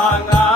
Hanga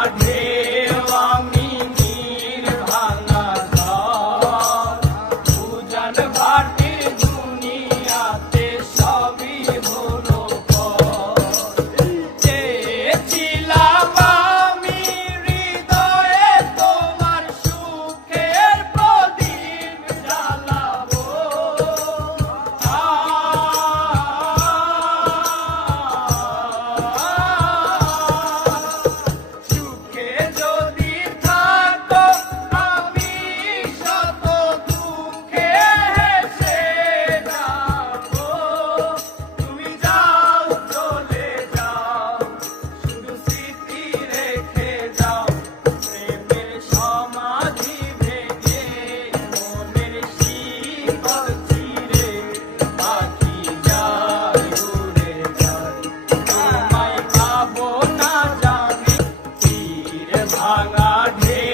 Amen.